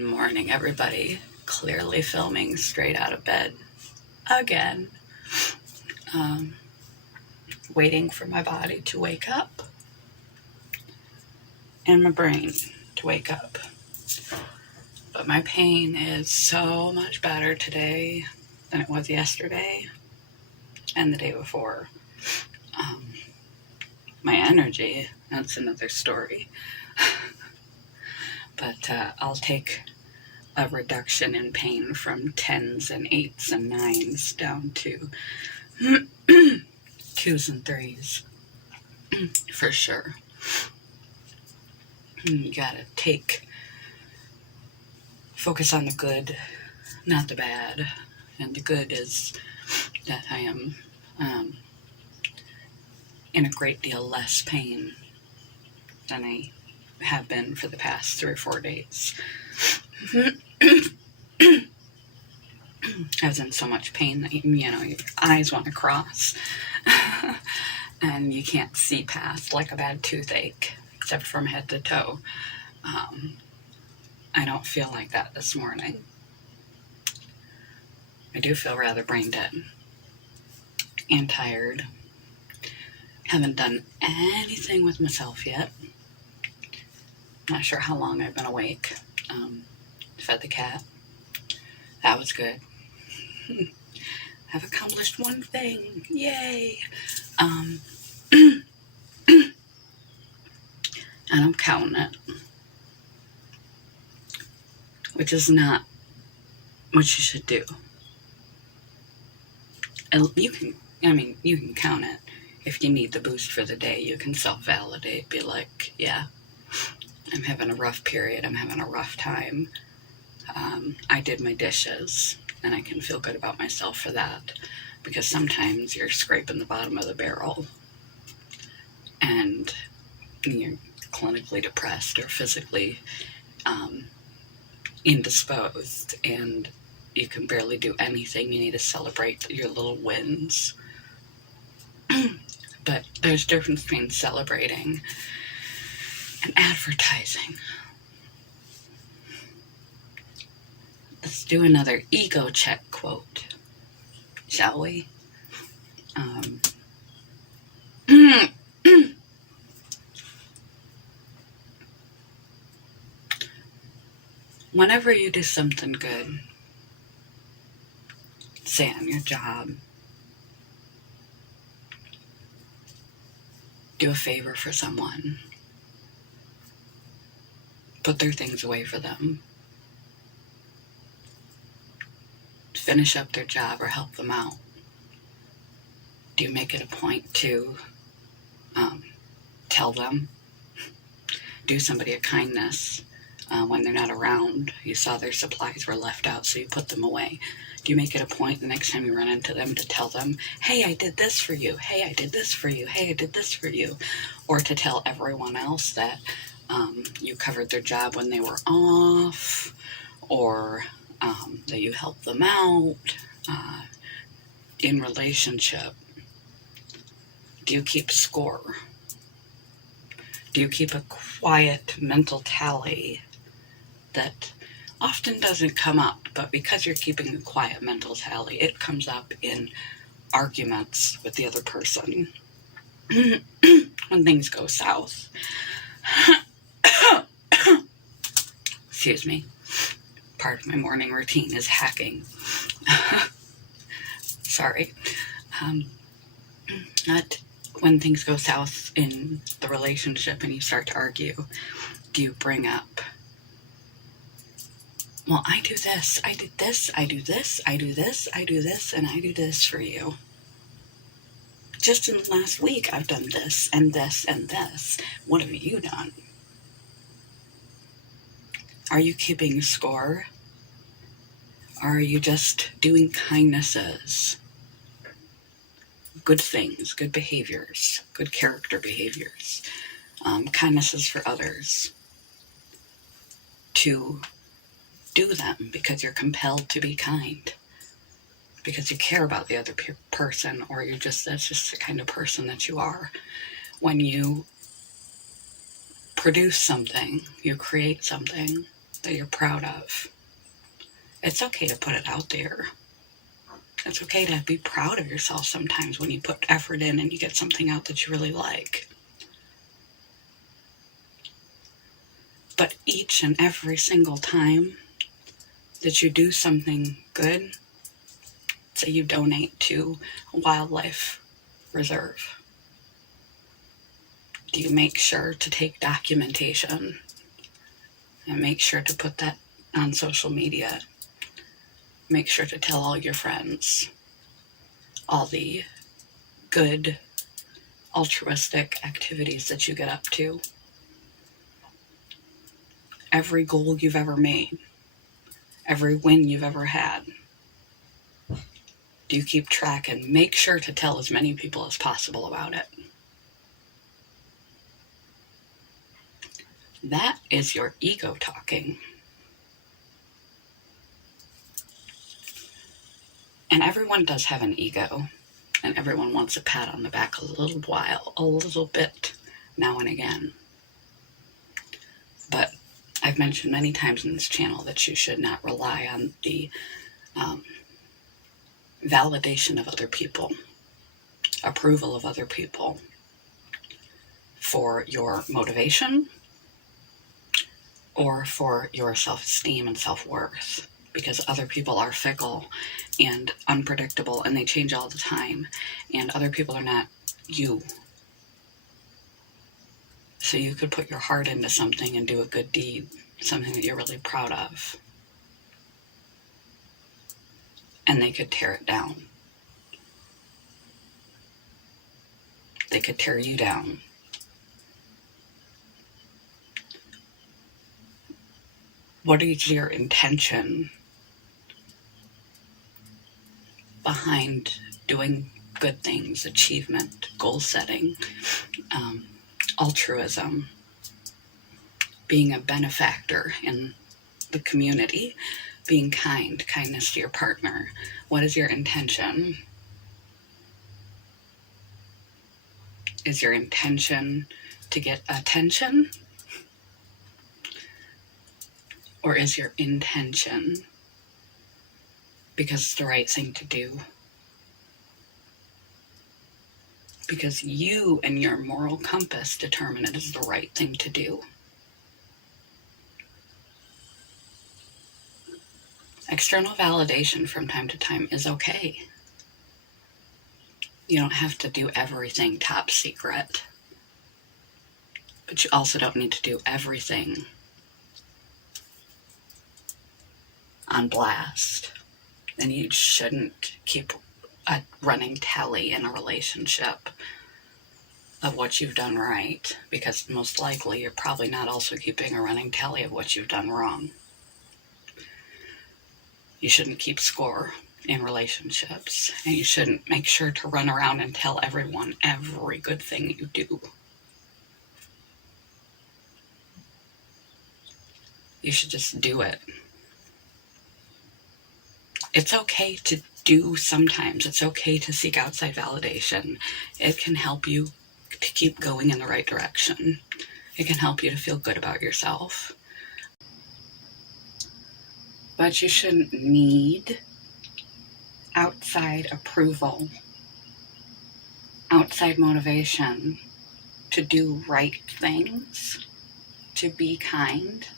Good morning, everybody. Clearly filming straight out of bed again. Waiting for my body to wake up and my brain to wake up. But my pain is so much better today than it was yesterday and the day before. My energy, that's another story. But I'll take a reduction in pain from 10s and 8s and 9s down to 2s and 3s for sure. You gotta focus on the good, not the bad. And the good is that I am in a great deal less pain than I have been for the past 3 or 4 days. I was in so much pain that, your eyes want to cross. And you can't see past, like a bad toothache, except from head to toe. I don't feel like that this morning. I do feel rather brain dead and tired. Haven't done anything with myself yet. Not sure how long I've been awake. Fed the cat. That was good. I've accomplished one thing. Yay! And I'm counting it. Which is not what you should do. You can count it. If you need the boost for the day, you can self-validate. Be like, yeah, I'm having a rough period. I'm having a rough time. I did my dishes, and I can feel good about myself for that. Because sometimes you're scraping the bottom of the barrel, and you're clinically depressed or physically indisposed, and you can barely do anything. You need to celebrate your little wins. But there's a difference between celebrating and advertising. Let's do another ego check quote, shall we? Whenever you do something good, say on your job, do a favor for someone, put their things away for them, finish up their job or help them out, do you make it a point to tell them? Do somebody a kindness when they're not around. You saw their supplies were left out, so you put them away. Do you make it a point the next time you run into them to tell them, hey, I did this for you. Hey, I did this for you. Hey, I did this for you. Or to tell everyone else that you covered their job when they were off, or that you helped them out in relationship. Do you keep score? Do you keep a quiet mental tally that often doesn't come up, but because you're keeping a quiet mental tally, it comes up in arguments with the other person when things go south? Excuse me. Part of my morning routine is hacking. Sorry. When things go south in the relationship and you start to argue, do you bring up, well, I do this, I did this, I do this, I do this, I do this, and I do this for you. Just in the last week, I've done this and this and this. What have you done? Are you keeping score? Or are you just doing kindnesses? Good things, good behaviors, good character behaviors, kindnesses for others, to do them because you're compelled to be kind, because you care about the other person, or that's just the kind of person that you are. When you produce something, you create something, that you're proud of. It's okay to put it out there. It's okay to be proud of yourself sometimes when you put effort in and you get something out that you really like. But each and every single time that you do something good, say you donate to a wildlife reserve, do you make sure to take documentation and make sure to put that on social media? Make sure to tell all your friends all the good altruistic activities that you get up to, every goal you've ever made, every win you've ever had. Do you keep track and make sure to tell as many people as possible about it? That is your ego talking. And everyone does have an ego, and everyone wants a pat on the back a little bit now and again. But I've mentioned many times in this channel that you should not rely on the validation of other people, approval of other people for your motivation or for your self-esteem and self-worth, because other people are fickle and unpredictable and they change all the time, and other people are not you. So you could put your heart into something and do a good deed, something that you're really proud of, and they could tear it down. They could tear you down. What is your intention behind doing good things, achievement, goal setting, altruism, being a benefactor in the community, being kind, kindness to your partner? What is your intention? Is your intention to get attention? Or is your intention because it's the right thing to do? Because you and your moral compass determine it is the right thing to do. External validation from time to time is okay. You don't have to do everything top secret. But you also don't need to do everything on blast. And you shouldn't keep a running tally in a relationship of what you've done right, because most likely you're probably not also keeping a running tally of what you've done wrong. You shouldn't keep score in relationships, and you shouldn't make sure to run around and tell everyone every good thing you do. You should just do it. It's okay to do sometimes. It's okay to seek outside validation. It can help you to keep going in the right direction. It can help you to feel good about yourself. But you shouldn't need outside approval, outside motivation to do right things, to be kind.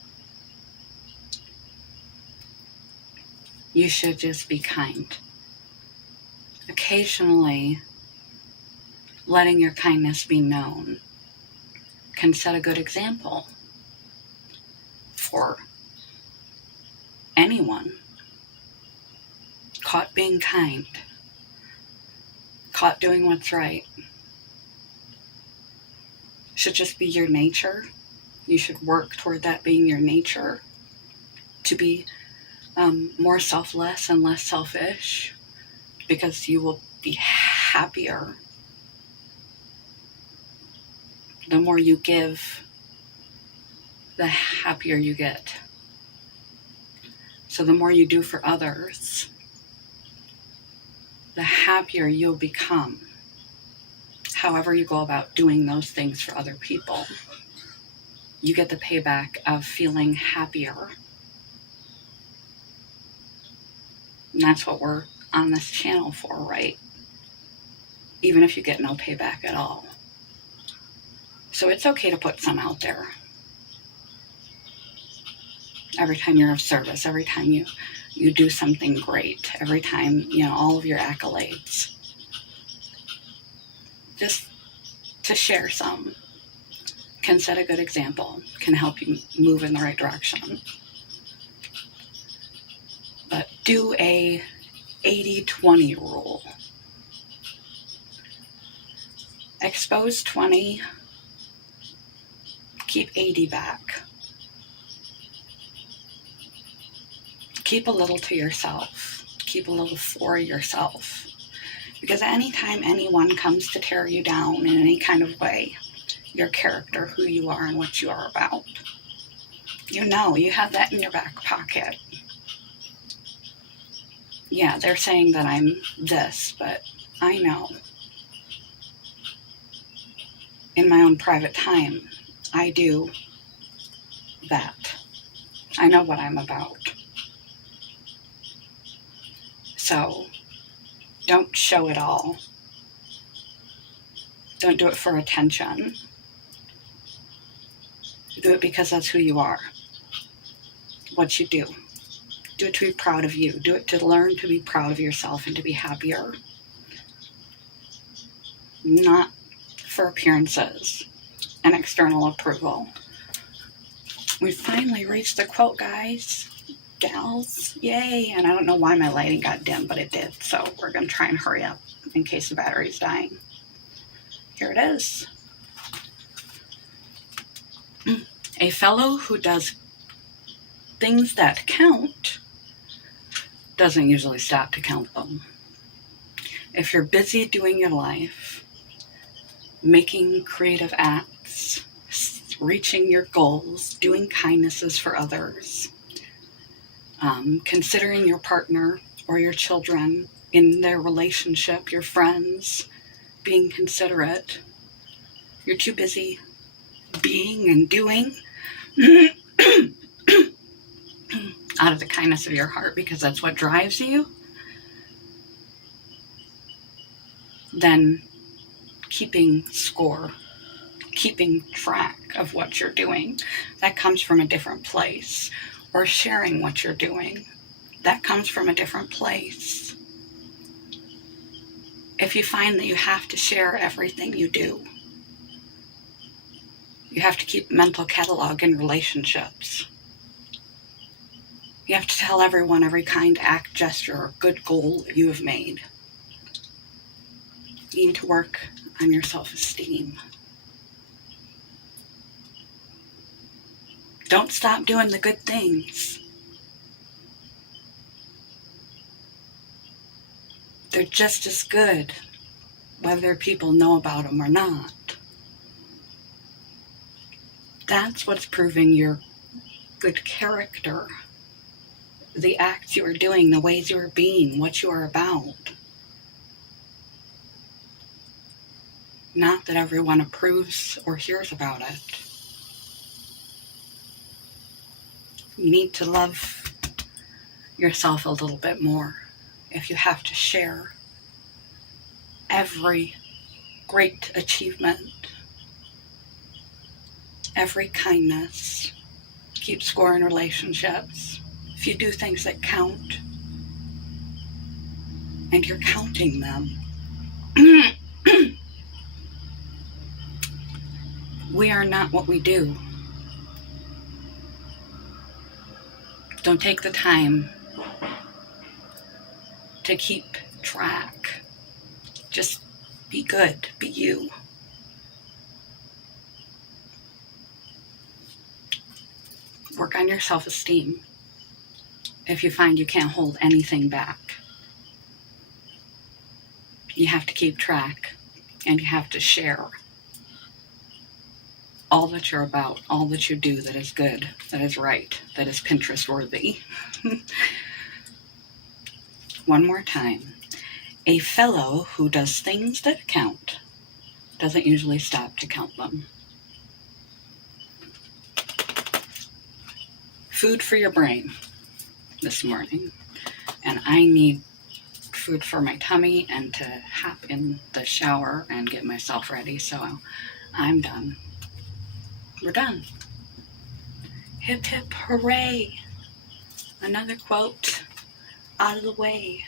You should just be kind. Occasionally, letting your kindness be known can set a good example for anyone caught being kind, caught doing what's right. It should just be your nature. You should work toward that being your nature, to be more selfless and less selfish, because you will be happier the more you give, the happier you get. So the more you do for others, the happier you'll become. However you go about doing those things for other people, you get the payback of feeling happier And that's what we're on this channel for, right? Even if you get no payback at all. So it's okay to put some out there. Every time you're of service, every time you do something great, every time, all of your accolades. Just to share some can set a good example, can help you move in the right direction. But do a 80-20 rule. Expose 20, keep 80 back. Keep a little to yourself. Keep a little for yourself. Because anytime anyone comes to tear you down in any kind of way, your character, who you are and what you are about, you have that in your back pocket. Yeah, they're saying that I'm this, but I know. In my own private time, I do that. I know what I'm about. So, don't show it all. Don't do it for attention. Do it because that's who you are. What you do. Do it to be proud of you. Do it to learn to be proud of yourself and to be happier. Not for appearances and external approval. We finally reached the quote, guys. Gals. Yay. And I don't know why my lighting got dim, but it did. So we're going to try and hurry up in case the battery's dying. Here it is. A fellow who does things that count doesn't usually stop to count them. If you're busy doing your life, making creative acts, reaching your goals, doing kindnesses for others, considering your partner or your children in their relationship, your friends, being considerate, you're too busy being and doing out of the kindness of your heart because that's what drives you, then keeping score, keeping track of what you're doing, that comes from a different place. Or sharing what you're doing, that comes from a different place. If you find that you have to share everything you do, you have to keep a mental catalog in relationships. You have to tell everyone every kind act, gesture, or good goal that you have made. You need to work on your self-esteem. Don't stop doing the good things. They're just as good, whether people know about them or not. That's what's proving your good character. The acts you are doing, the ways you are being, what you are about. Not that everyone approves or hears about it. You need to love yourself a little bit more if you have to share every great achievement, every kindness. Keep score in relationships. If you do things that count, and you're counting them, we are not what we do. Don't take the time to keep track. Just be good, be you. Work on your self-esteem if you find you can't hold anything back. You have to keep track and you have to share all that you're about, all that you do that is good, that is right, that is Pinterest worthy. One more time. A fellow who does things that count doesn't usually stop to count them. Food for your brain. this morning, and I need food for my tummy and to hop in the shower and get myself ready. So I'm done. We're done. Hip hip hooray. Another quote out of the way.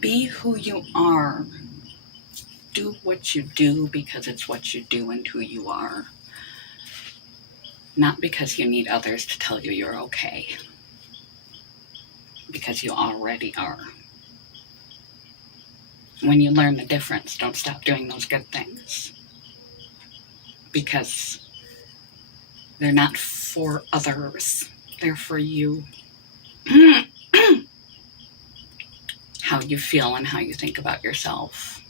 Be who you are. Do what you do because it's what you do and who you are. Not because you need others to tell you you're okay. Because you already are. When you learn the difference, don't stop doing those good things. Because they're not for others. They're for you. How you feel and how you think about yourself.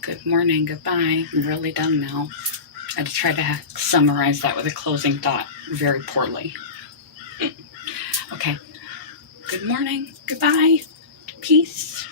Good morning, goodbye. I'm really done now. I just tried to summarize that with a closing thought very poorly. Okay. Good morning, goodbye, peace.